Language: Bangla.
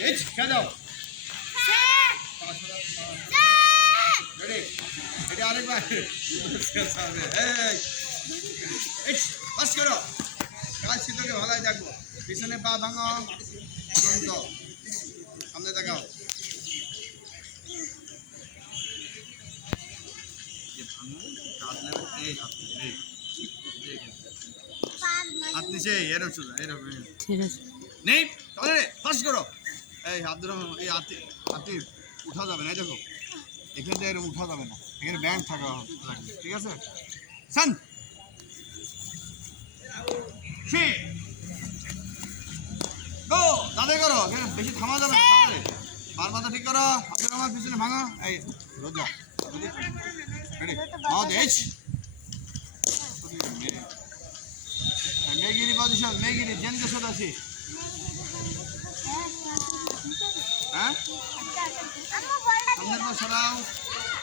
এইচ খেয়ে দাও রেডি এটা আরেকবার এইচ পাস করো কাজ সিদ্ধকে ভালোই দেখবো পিছনে পা ভাঙো দন্ত সামনে দেখাও হাত নিচে এরকম শুধু এরকম ঠিক আছে নেই তাহলে ফার্স্ট করো এই হাত ধরো এই হাতে উঠা যাবে না দেখো এখান থেকে এরকম উঠা যাবে না এখানে ব্যান্ড থাকা লাগবে ঠিক আছে সান সে গো দাদা করো বেশি থামা যাবে না তাহলে পার মাথা ঠিক করো আপনার আমার পিছনে ভাঙো এই রোজা রেডি নাও দেশ মেগিরি পজিশন মেগিরি জেন্দ্র সদাসি হ্যাঁ সামনে তো সরাও